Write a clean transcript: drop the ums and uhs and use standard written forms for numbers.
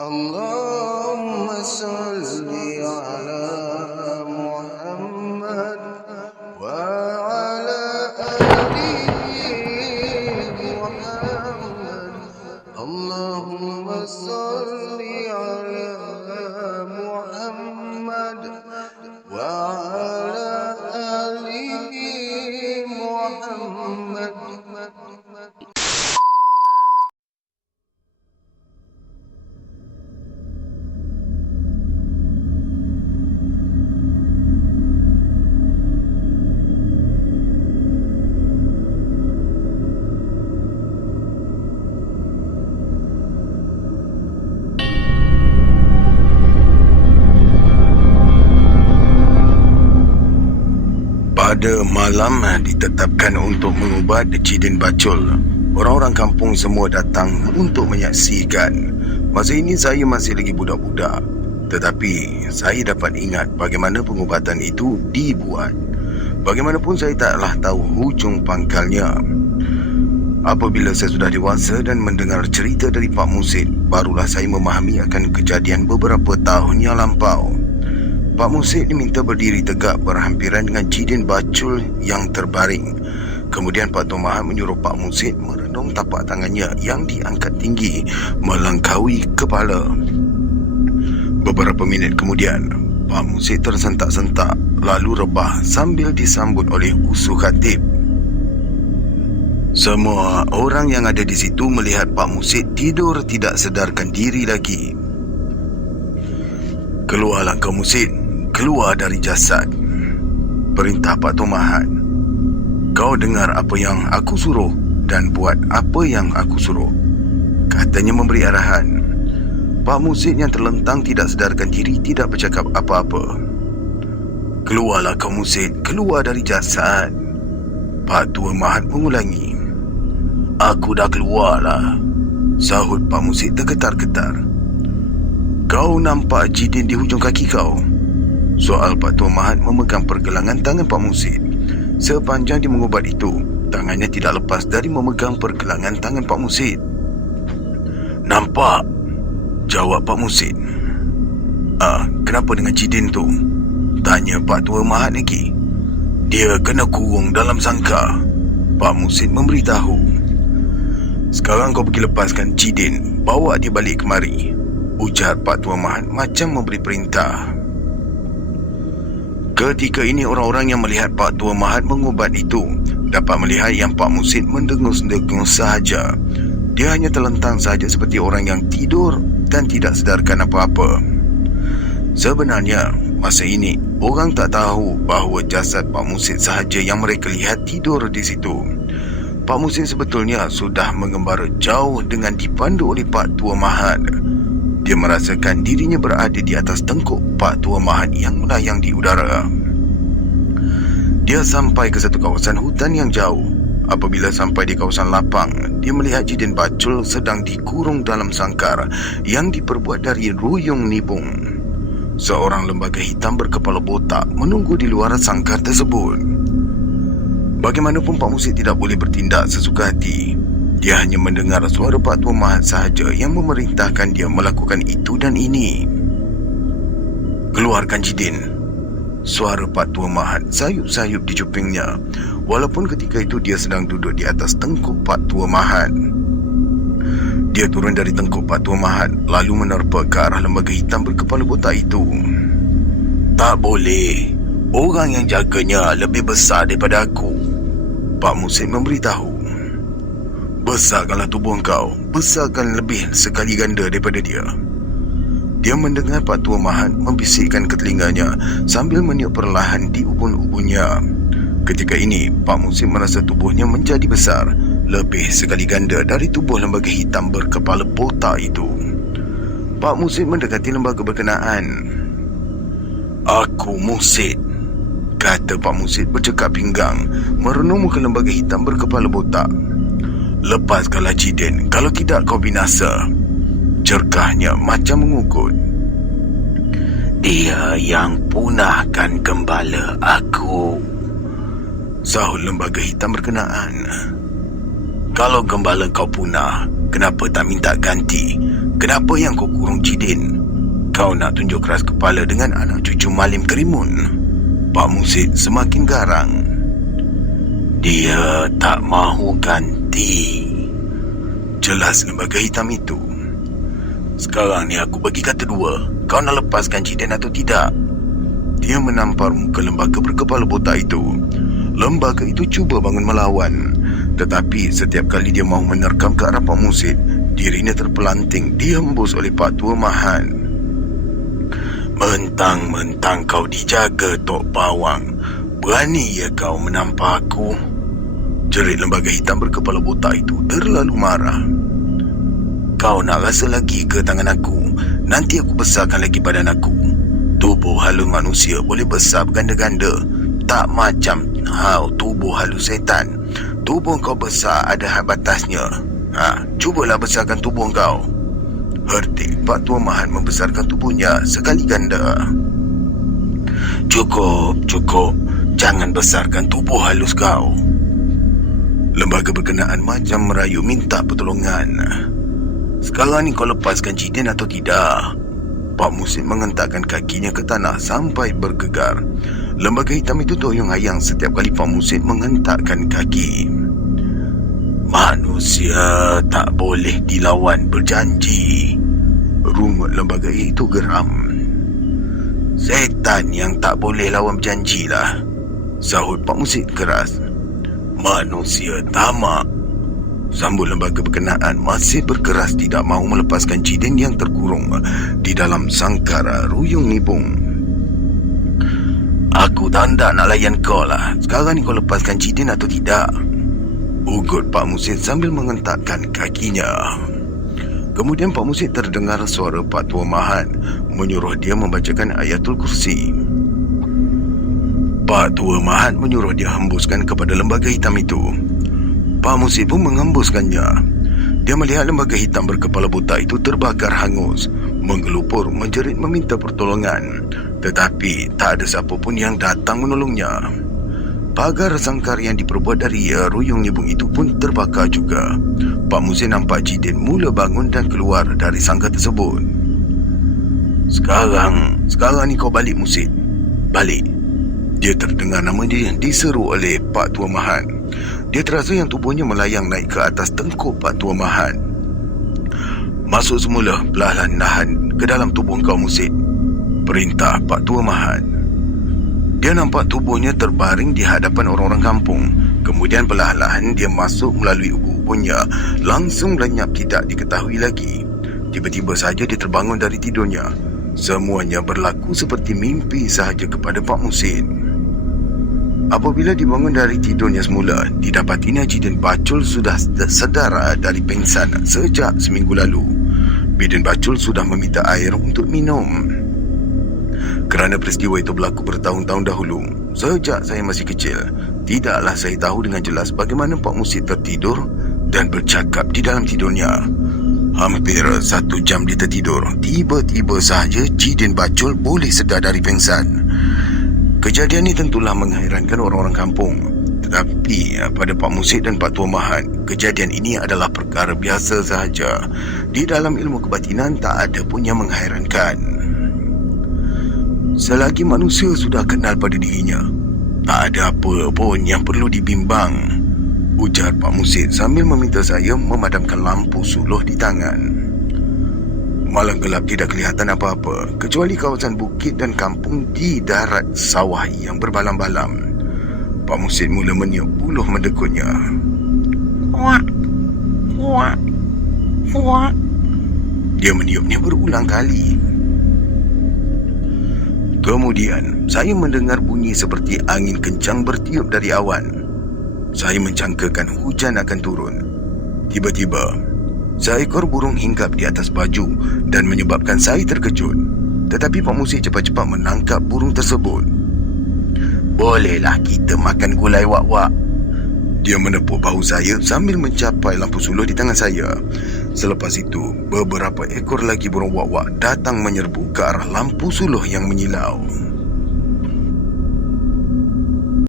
Allahumma salli ala Muhammad wa ala ali Muhammad. Allahumma salli ala Muhammad wa ala ali Muhammad. Pada malam ditetapkan untuk mengubat Jidin Bacul. Orang-orang kampung semua datang untuk menyaksikan. Masa ini saya masih lagi budak-budak, tetapi saya dapat ingat bagaimana pengubatan itu dibuat. Bagaimanapun saya taklah tahu hujung pangkalnya. Apabila saya sudah dewasa dan mendengar cerita dari Pak Musid, barulah saya memahami akan kejadian beberapa tahun yang lampau. Pak Musid diminta berdiri tegak berhampiran dengan Jidin Bacul yang terbaring. Kemudian Pak Tuan Mahat menyuruh Pak Musid merenung tapak tangannya yang diangkat tinggi melengkaui kepala. Beberapa minit kemudian, Pak Musid tersentak-sentak lalu rebah sambil disambut oleh usuh khatib. Semua orang yang ada di situ melihat Pak Musid tidur tidak sedarkan diri lagi. "Keluarlah kau Musid, keluar dari jasad," perintah Pak Tuan Mahat. "Kau dengar apa yang aku suruh dan buat apa yang aku suruh," katanya memberi arahan. Pak Musid yang terlentang tidak sedarkan diri tidak bercakap apa-apa. "Keluarlah kau Musid, keluar dari jasad," Pak Tuan Mahat mengulangi. "Aku dah keluarlah," sahut Pak Musid tergetar-getar. "Kau nampak Jidin di hujung kaki kau?" soal Pak Tuan Mahat memegang pergelangan tangan Pak Musid. Sepanjang dia mengubat itu, tangannya tidak lepas dari memegang pergelangan tangan Pak Musid. "Nampak," jawab Pak Musid. Kenapa dengan Jidin tu?" tanya Pak Tuan Mahat lagi. "Dia kena kurung dalam sangkar," Pak Musid memberitahu. "Sekarang kau pergi lepaskan Jidin, bawa dia balik kemari," ujar Pak Tuan Mahat macam memberi perintah. Ketika ini orang-orang yang melihat Pak Tuan Mahat mengubat itu dapat melihat yang Pak Musid mendengus-dengus sahaja. Dia hanya terlentang sahaja seperti orang yang tidur dan tidak sedarkan apa-apa. Sebenarnya masa ini orang tak tahu bahawa jasad Pak Musid sahaja yang mereka lihat tidur di situ. Pak Musid sebetulnya sudah mengembara jauh dengan dipandu oleh Pak Tuan Mahat. Dia merasakan dirinya berada di atas tengkuk Pak Tuan Mahat yang melayang di udara. Dia sampai ke satu kawasan hutan yang jauh. Apabila sampai di kawasan lapang, dia melihat Jidin Bacul sedang dikurung dalam sangkar yang diperbuat dari ruyung nipung. Seorang lembaga hitam berkepala botak menunggu di luar sangkar tersebut. Bagaimanapun Pak Musid tidak boleh bertindak sesuka hati. Dia hanya mendengar suara Pak Tuan Mahat sahaja yang memerintahkan dia melakukan itu dan ini. "Keluarkan Jidin," suara Pak Tuan Mahat sayup-sayup di cupingnya, walaupun ketika itu dia sedang duduk di atas tengkuk Pak Tuan Mahat. Dia turun dari tengkuk Pak Tuan Mahat lalu menerpa ke arah lembaga hitam berkepala botak itu. "Tak boleh, orang yang jaganya lebih besar daripada aku," Pak Musid memberitahu. "Besarkanlah tubuh kau, besarkan lebih sekali ganda daripada dia." Dia mendengar Pak Tuan Mahat membisikkan ke telinganya sambil meniup perlahan di ubun-ubunnya. Ketika ini Pak Musid merasa tubuhnya menjadi besar, lebih sekali ganda dari tubuh lembaga hitam berkepala botak itu. Pak Musid mendekati lembaga berkenaan. "Aku Musid," kata Pak Musid bercekap pinggang merenung muka lembaga hitam berkepala botak. "Lepaskanlah Jidin, kalau tidak kau binasa," jerkahnya macam mengugut. "Dia yang punahkan gembala aku," sahut lembaga hitam berkenaan. "Kalau gembala kau punah, kenapa tak minta ganti? kenapa yang kau kurung Cidin? Kau nak tunjuk keras kepala dengan anak cucu Malim Kerimun? Pak Musid semakin garang. Dia tak mahu ganti, jelas lembaga hitam itu. Sekarang ni aku bagi kata dua, kau nak lepaskan Cidin atau tidak? Dia menampar muka lembaga berkepala botak itu. Lembaga itu cuba bangun melawan, tetapi setiap kali dia mahu menerkam ke arah Pak Musid, dirinya terpelanting dihembus oleh Pak Tua Mahan. Mentang-mentang kau dijaga, Tok Pawang, berani ya kau menampar aku? Jerit lembaga hitam berkepala botak itu terlalu marah. Kau nak rasa lagi ke tangan aku? Nanti aku besarkan lagi badan aku. Tubuh halus manusia boleh besar berganda-ganda, tak macam tubuh halus setan. Tubuh kau besar ada had batasnya. Cubalah besarkan tubuh kau. Hertik Pak Tua Mahan membesarkan tubuhnya sekali ganda. Cukup. Jangan besarkan tubuh halus kau. Lembaga berkenaan macam merayu minta pertolongan. Sekarang ni kau lepaskan Cidin atau tidak? Pak Musid mengentakkan kakinya ke tanah sampai bergegar. Lembaga hitam itu toyong-ayang setiap kali Pak Musid mengentakkan kaki. Manusia tak boleh dilawan berjanji, rungut lembaga itu geram. Setan yang tak boleh lawan berjanji lah, sahut Pak Musid keras. Manusia tamak, sambut lembaga berkenaan masih berkeras tidak mahu melepaskan Cidin yang terkurung di dalam sangkara ruyung nibung. Aku tak nak layan kau lah. Sekarang ni kau lepaskan Cidin atau tidak? Ugut Pak Musid sambil mengentakkan kakinya. Kemudian Pak Musid terdengar suara Pak Tua Mahan menyuruh dia membacakan Ayatul Kursi. Pak Tua Mahan menyuruh dia hembuskan kepada lembaga hitam itu. Pak Musid pun menghembuskannya. Dia melihat lembaga hitam berkepala botak itu terbakar hangus, menggelupur, menjerit meminta pertolongan. Tetapi tak ada siapa pun yang datang menolongnya. Pagar sangkar yang diperbuat dari ruyung nibung itu pun terbakar juga. Pak Musid nampak Cidin mula bangun dan keluar dari sangkar tersebut. Sekarang ni kau balik, Musid. Balik. Dia terdengar nama dia diseru oleh Pak Tua Mahan. Dia terasa yang tubuhnya melayang naik ke atas tengkuk Pak Tua Mahan. Masuk semula, perlahan-lahan ke dalam tubuh kau, Musid, perintah Pak Tua Mahan. Dia nampak tubuhnya terbaring di hadapan orang-orang kampung. Kemudian perlahan-lahan dia masuk melalui ubun-ubunnya, langsung lenyap tidak diketahui lagi. Tiba-tiba saja dia terbangun dari tidurnya. Semuanya berlaku seperti mimpi sahaja kepada Pak Musid. Apabila dibangun dari tidurnya semula, didapatinya Cidin Bacul sudah sedar dari pingsan sejak seminggu lalu. Bidin Bacul sudah meminta air untuk minum. Kerana peristiwa itu berlaku bertahun-tahun dahulu, sejak saya masih kecil, tidaklah saya tahu dengan jelas bagaimana Pak Musid tertidur dan bercakap di dalam tidurnya. Hampir 1 jam dia tertidur, tiba-tiba sahaja Cidin Bacul boleh sedar dari pingsan. Kejadian ini tentulah menghairankan orang-orang kampung. Tetapi pada Pak Musid dan Pak Tua Mahan, kejadian ini adalah perkara biasa sahaja. Di dalam ilmu kebatinan tak ada pun yang menghairankan. Selagi manusia sudah kenal pada dirinya, tak ada apa pun yang perlu dibimbang, ujar Pak Musid sambil meminta saya memadamkan lampu suluh di tangan. Malam gelap tidak kelihatan apa-apa kecuali kawasan bukit dan kampung di darat sawah yang berbalam-balam. Pak Musid mula meniup buluh mendekutnya. Fuak, fuak, fuak. Dia meniupnya berulang kali. Kemudian saya mendengar bunyi seperti angin kencang bertiup dari awan. Saya mencangkakan hujan akan turun. Tiba-tiba seekor burung hinggap di atas baju dan menyebabkan saya terkejut. Tetapi Pak Musid cepat-cepat menangkap burung tersebut. Bolehlah kita makan gulai wak-wak. Dia menepuk bahu saya sambil mencapai lampu suluh di tangan saya. Selepas itu, beberapa ekor lagi burung wak-wak datang menyerbu ke arah lampu suluh yang menyilau.